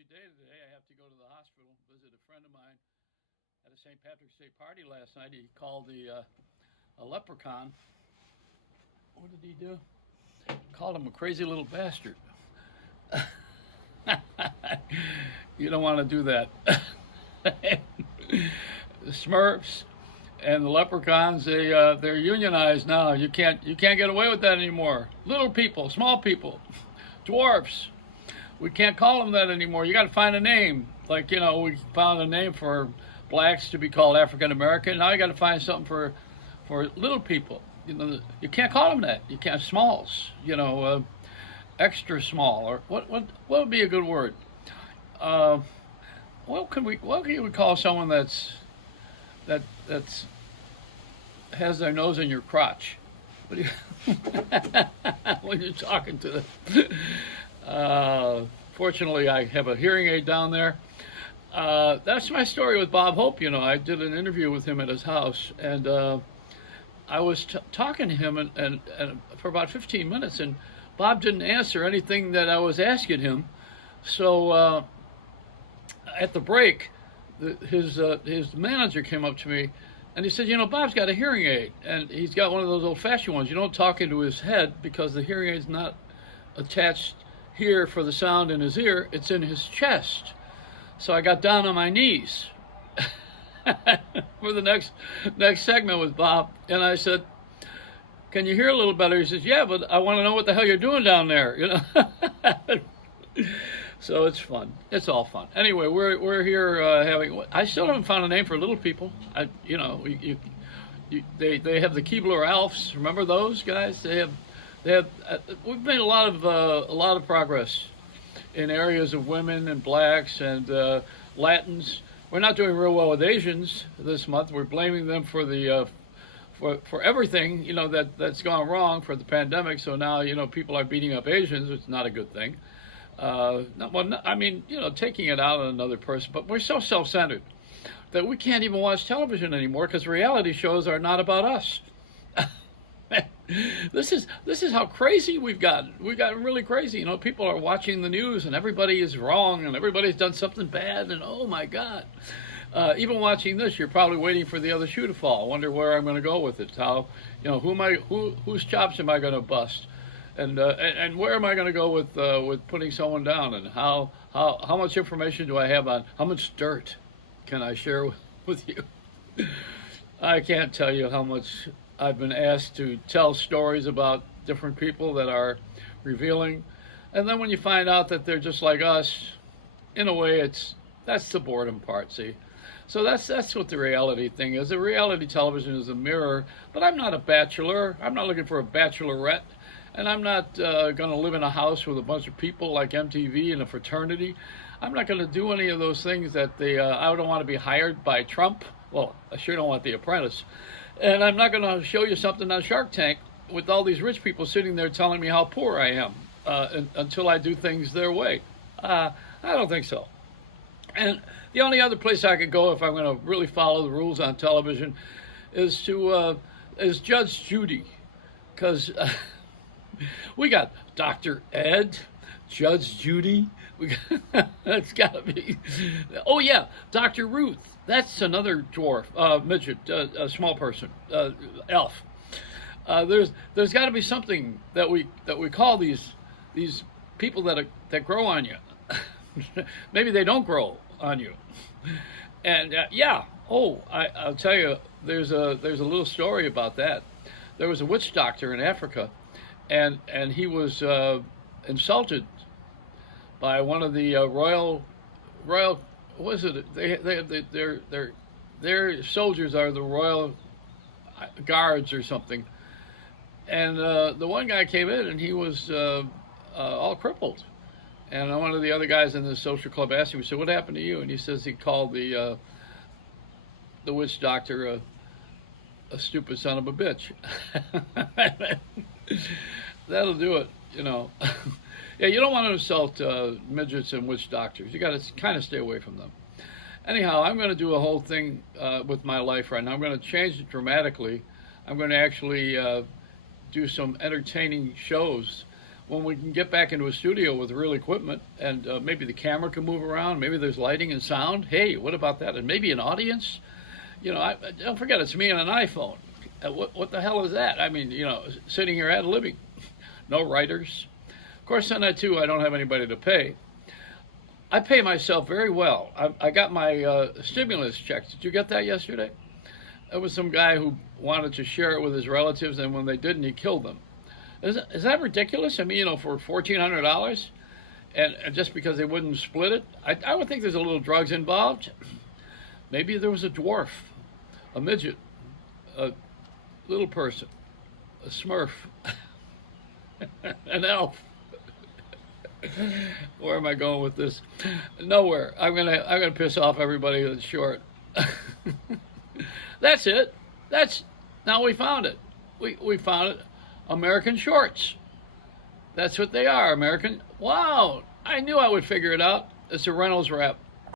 busy day today. I have to go to the hospital, visit a friend of mine at a St. Patrick's Day party last night. He called a leprechaun. What did he do? Called him a crazy little bastard. You don't want to do that. The Smurfs and the leprechauns, they're unionized now. You can't get away with that anymore. Little people, small people, dwarfs. We can't call them that anymore. You got to find a name. Like, we found a name for blacks to be called African American. Now you got to find something for little people. You can't call them that. You can't smalls. Extra small, or what would be a good word? What can we call someone that's has their nose in your crotch? What do you when you're talking to them? Fortunately, I have a hearing aid down there. That's my story with Bob Hope. I did an interview with him at his house, and I was talking to him and for about 15 minutes, and Bob didn't answer anything that I was asking him. So at the break, his manager came up to me, and he said, Bob's got a hearing aid, and he's got one of those old-fashioned ones. You don't talk into his head because the hearing aid's not attached here for the sound in his ear. It's in his chest. So I got down on my knees for the next segment with Bob, and I said, "Can you hear a little better?" He says, "Yeah, but I want to know what the hell you're doing down there." So it's fun. It's all fun. Anyway, we're here having. I still haven't found a name for little people. They have the Keebler Alfs. Remember those guys? They have. We've made a lot of progress in areas of women and blacks and Latins. We're not doing real well with Asians this month. We're blaming them for the for everything that's gone wrong for the pandemic. So now people are beating up Asians. It's not a good thing. Taking it out on another person. But we're so self-centered that we can't even watch television anymore because reality shows are not about us. This is how crazy we've gotten. We've gotten really crazy. People are watching the news and everybody is wrong and everybody's done something bad and oh my God. Even watching this, you're probably waiting for the other shoe to fall. I wonder where I'm going to go with it. How, whose chops am I going to bust, and where am I going to go with putting someone down, and how much information do I have on how much dirt can I share with you? I can't tell you how much I've been asked to tell stories about different people that are revealing, and then when you find out that they're just like us, in a way, that's the boredom part. See. So that's what the reality thing is. The reality television is a mirror, but I'm not a bachelor. I'm not looking for a bachelorette, and I'm not going to live in a house with a bunch of people like MTV and a fraternity. I'm not going to do any of those things that I don't want to be hired by Trump. Well, I sure don't want The Apprentice. And I'm not going to show you something on Shark Tank with all these rich people sitting there telling me how poor I am until I do things their way. I don't think so. And the only other place I could go if I'm going to really follow the rules on television is Judge Judy, because we got Dr. Ed, Judge Judy. That's got to be. Oh yeah, Dr. Ruth. That's another dwarf, midget, a small person, elf. There's got to be something that we call these people that grow on you. Maybe they don't grow on you. And I'll tell you, there's a little story about that. There was a witch doctor in Africa, and he was insulted by one of the royal. What was it? Their soldiers are the royal guards or something. And the one guy came in and he was all crippled. And one of the other guys in the social club asked him, he said, "What happened to you?" And he says he called the witch doctor a stupid son of a bitch. That'll do it, Yeah, you don't want to insult midgets and witch doctors. You got to kind of stay away from them. Anyhow, I'm going to do a whole thing with my life right now. I'm going to change it dramatically. I'm going to actually do some entertaining shows when we can get back into a studio with real equipment and maybe the camera can move around, maybe there's lighting and sound. Hey, what about that? And maybe an audience. Don't forget, it's me and an iPhone. What the hell is that? I mean, sitting here ad libbing, no writers. Of course, on that too, I don't have anybody to pay. I pay myself very well. I got my stimulus check. Did you get that yesterday? It was some guy who wanted to share it with his relatives, and when they didn't, he killed them. Is that ridiculous? I mean, for $1,400, and just because they wouldn't split it, I would think there's a little drugs involved. Maybe there was a dwarf, a midget, a little person, a smurf, an elf. Where am I going with this? Nowhere. I'm gonna piss off everybody that's short. That's it. Now we found it. We found it. American shorts. That's what they are. American. Wow. I knew I would figure it out. It's a Reynolds wrap.